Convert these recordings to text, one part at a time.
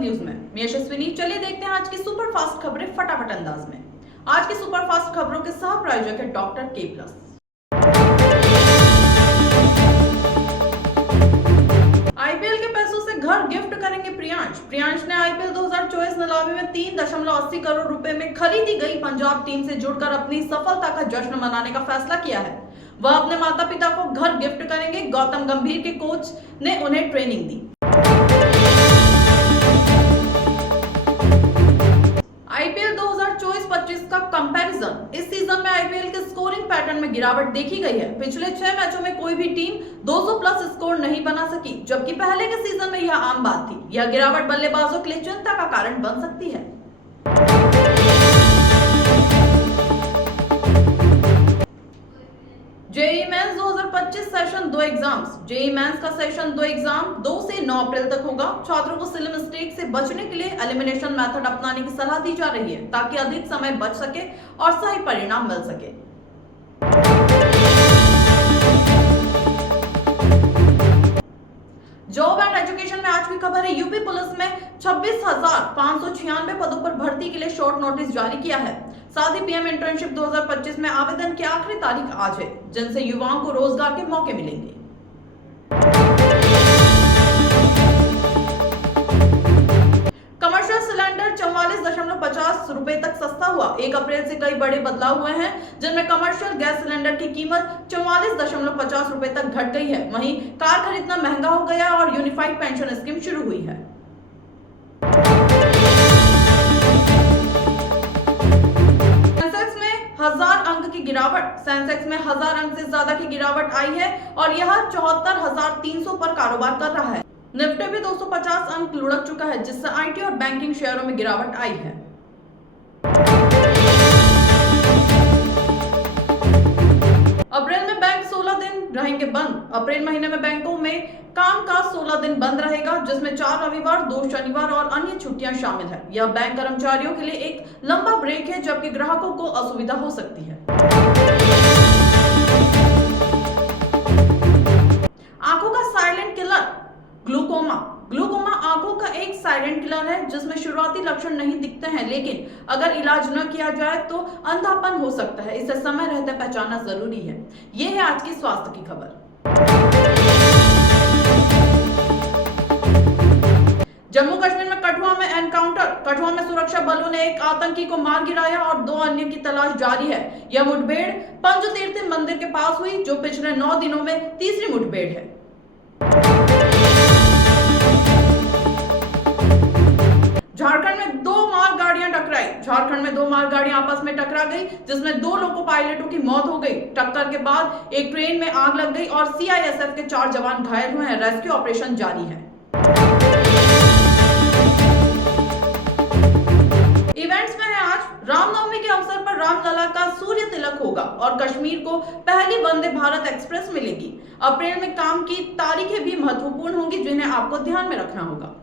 News में मैं यशस्विनी। चलिए देखते हैं आज की सुपर फास्ट खबरें फटाफट अंदाज में। आज की सुपर फास्ट खबरों के सह प्रायोजक है डॉक्टर के प्लस। आईपीएल के पैसों से घर गिफ्ट करेंगे प्रियांश ने आईपीएल 2024 नीलामी में 3.80 करोड़ रुपए में खरीदी गई पंजाब टीम से जुड़कर अपनी सफलता का जश्न मनाने का फैसला किया है। वह अपने माता पिता को घर गिफ्ट करेंगे। गौतम गंभीर के कोच ने उन्हें ट्रेनिंग दी। आईपीएल 2024-25 का कंपैरिजन। इस सीजन में आईपीएल के स्कोरिंग पैटर्न में गिरावट देखी गई है। पिछले 6 मैचों में कोई भी टीम 200 प्लस स्कोर नहीं बना सकी, जबकि पहले के सीजन में यह आम बात थी। यह गिरावट बल्लेबाजों के लिए चिंता का कारण बन सकती है। JEE mains 2025 session 2 exams. JEE mains का सेशन 2 एग्जाम 2 से 9 अप्रैल तक होगा। छात्रों को सिली मिस्टेक से बचने के लिए एलिमिनेशन मेथड अपनाने की सलाह दी जा रही है, ताकि अधिक समय बच सके और सही परिणाम मिल सके। जॉब एंड एजुकेशन में आज की खबर है। यूपी पुलिस में 26,596 पदों पर भर्ती के लिए शॉर्ट नोटिस जारी किया है। साथ ही पीएम इंटर्नशिप 2025 में आवेदन की आखिरी तारीख आज है, जिनसे युवाओं को रोजगार के मौके मिलेंगे। कमर्शियल सिलेंडर 44.50 रुपए तक सस्ता हुआ। 1 अप्रैल से कई बड़े बदलाव हुए हैं, जिनमें कमर्शियल गैस सिलेंडर की कीमत 44.50 रुपए तक घट गई है। वहीं कार खरीदना महंगा हो गया और यूनिफाइड पेंशन स्कीम शुरू हुई है। सेंसेक्स में 1000 अंक की गिरावट। सेंसेक्स में 1000 अंक से ज्यादा की गिरावट आई है और यह 74,300 पर कारोबार कर रहा है। निफ्टी भी 250 अंक लुढ़क चुका है, जिससे आईटी और बैंकिंग शेयरों में गिरावट आई है। अप्रैल में बैंक 16 दिन रहेंगे बंद। अप्रैल महीने में बैंकों में कामकाज 16 दिन बंद रहेगा, जिसमें 4 रविवार, 2 शनिवार और अन्य छुट्टियां शामिल है। यह बैंक कर्मचारियों के लिए एक लंबा ब्रेक है, जबकि ग्राहकों को असुविधा हो सकती है। आंखों का साइलेंट किलर ग्लूकोमा। ग्लूकोमा आंखों का एक साइलेंट किलर है, जिसमें शुरुआती लक्षण नहीं दिखते हैं, लेकिन अगर इलाज न किया जाए तो अंधापन हो सकता है। इसे समय रहते पहचानना जरूरी है। यह है आज की स्वास्थ्य की खबर। जम्मू कश्मीर में कठुआ में एनकाउंटर। कठुआ में सुरक्षा बलों ने एक आतंकी को मार गिराया और 2 अन्य की तलाश जारी है। यह मुठभेड़ पंजतीर्थी मंदिर के पास हुई, जो पिछले 9 दिनों में तीसरी मुठभेड़ है। झारखंड में 2 मालगाड़ियां टकराई। झारखंड में 2 मालगाड़ियां आपस में टकरा गई, जिसमें 2 लोको पायलटों की मौत हो गई। टक्कर के बाद एक ट्रेन में आग लग गई और सीआईएसएफ के 4 जवान घायल हुए हैं। रेस्क्यू ऑपरेशन जारी है। इवेंट्स में है आज रामनवमी के अवसर पर रामलला का सूर्य तिलक होगा और कश्मीर को पहली वंदे भारत एक्सप्रेस मिलेगी। अप्रैल में काम की तारीखें भी महत्वपूर्ण होंगी, जिन्हें आपको ध्यान में रखना होगा।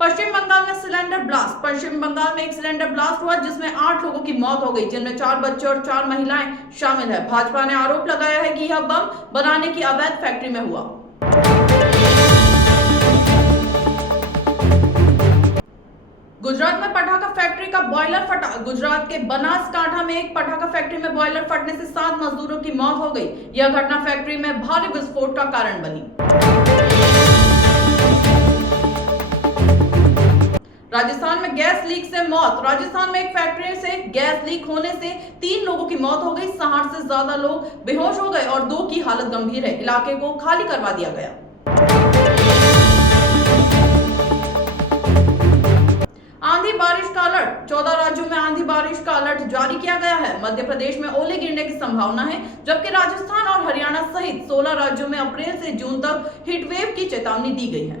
पश्चिम बंगाल में सिलेंडर ब्लास्ट। पश्चिम बंगाल में एक सिलेंडर ब्लास्ट हुआ, जिसमें 8 लोगों की मौत हो गई, जिनमें 4 बच्चे और 4 महिलाएं शामिल है। भाजपा ने आरोप लगाया है कि यह बम बनाने की अवैध फैक्ट्री में हुआ। गुजरात में पटाखा फैक्ट्री का बॉयलर फटा। गुजरात के बनासकांठा में एक पटाखा फैक्ट्री में बॉयलर फटने से 7 मजदूरों की मौत हो गई। यह घटना फैक्ट्री में भारी विस्फोट का कारण बनी। राजस्थान में गैस लीक से मौत। राजस्थान में एक फैक्ट्री से गैस लीक होने से 3 लोगों की मौत हो गई। 60 से ज्यादा लोग बेहोश हो गए और 2 की हालत गंभीर है। इलाके को खाली करवा दिया गया। आंधी बारिश का अलर्ट। 14 राज्यों में आंधी बारिश का अलर्ट जारी किया गया है। मध्य प्रदेश में ओले गिरने की संभावना है, जबकि राजस्थान और हरियाणा सहित 16 राज्यों में अप्रैल से जून तक हीटवेव की चेतावनी दी गई है।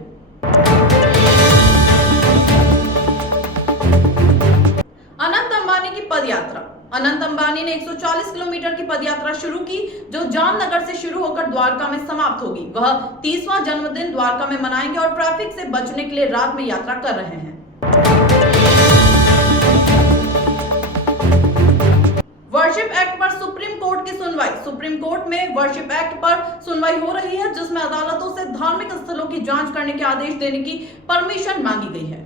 अनंत अंबानी की पदयात्रा। अनंत अंबानी ने 140 किलोमीटर की पदयात्रा शुरू की, जो जामनगर से शुरू होकर द्वारका में समाप्त होगी। वह 30वां जन्मदिन द्वारका में मनाएंगे और ट्रैफिक से बचने के लिए रात में यात्रा कर रहे हैं। वर्शिप एक्ट पर सुप्रीम कोर्ट कोर्ट की सुनवाई। सुप्रीम कोर्ट में वर्शिप एक्ट पर सुनवाई हो रही है, जिसमें अदालतों से धार्मिक स्थलों की जांच करने के आदेश देने की परमिशन मांगी गई है।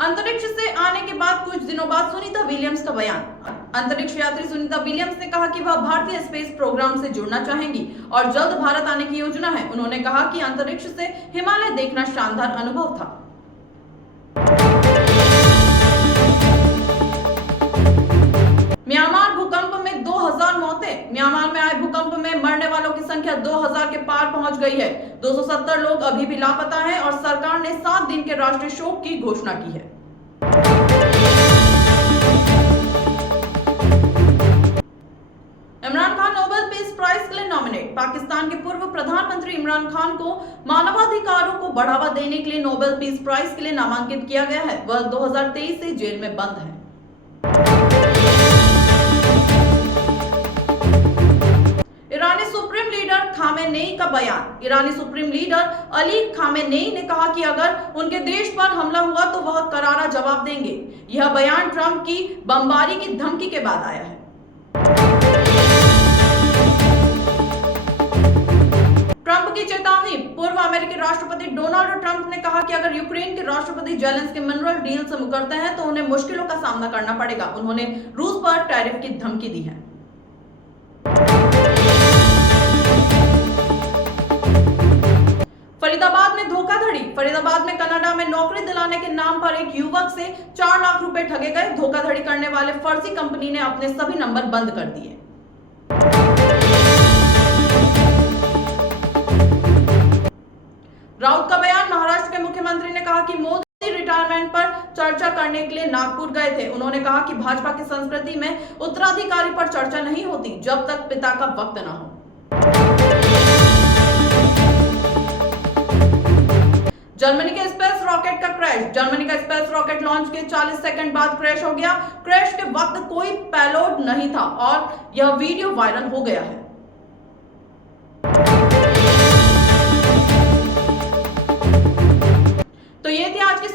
अंतरिक्ष से आने के बाद कुछ दिनों बाद सुनीता विलियम्स का बयान। अंतरिक्ष यात्री सुनीता विलियम्स ने कहा कि वह भारतीय स्पेस प्रोग्राम से जुड़ना चाहेंगी और जल्द भारत आने की योजना है। उन्होंने कहा कि अंतरिक्ष से हिमालय देखना शानदार अनुभव था। म्यांमार भूकंप में 2000 मौतें। म्यांमार में आए भूकंप में मरने वालों की संख्या 2000 के पार पहुंच गई है। 270 लोग अभी भी लापता हैं और सरकार ने 7 दिन के राष्ट्रीय शोक की घोषणा की है। Imran Khan Nobel peace prize के लिए नॉमिनेट। पाकिस्तान के पूर्व प्रधानमंत्री इमरान खान को मानवाधिकारों को बढ़ावा देने के लिए नोबेल पीस प्राइज के लिए नामांकित किया गया है। वह 2023 से जेल में बंद है। ईरानी सुप्रीम लीडर खामेनेई का बयान। ईरानी सुप्रीम लीडर अली खामेनेई ने कहा कि अगर उनके देश पर हमला हुआ तो वह करारा जवाब देंगे। यह बयान ट्रंप की बमबारी की धमकी के बाद आया है। ट्रंप की चेतावनी। पूर्व अमेरिकी राष्ट्रपति डोनाल्ड ट्रंप ने कहा कि अगर यूक्रेन के राष्ट्रपति जेलेंस्की मिनरल डील से मुकरते हैं तो उन्हें मुश्किलों का सामना करना पड़ेगा। उन्होंने रूस पर टैरिफ की धमकी दी है। फरीदाबाद में धोखाधड़ी। फरीदाबाद में कनाडा में नौकरी दिलाने के नाम पर एक युवक से 4 लाख रुपए ठगे गए। धोखाधड़ी करने वाले फर्जी कंपनी ने अपने सभी नंबर बंद कर दिए। राउत का बयान। महाराष्ट्र के मुख्यमंत्री ने कहा कि मोदी रिटायरमेंट पर चर्चा करने के लिए नागपुर गए थे। उन्होंने कहा कि भाजपा की संस्कृति में उत्तराधिकारी पर चर्चा नहीं होती जब तक पिता का वक्त न हो। जर्मनी के स्पेस रॉकेट का क्रैश। जर्मनी का स्पेस रॉकेट लॉन्च के 40 सेकंड बाद क्रैश हो गया। क्रैश के वक्त कोई पेलोड नहीं था और यह वीडियो वायरल हो गया है।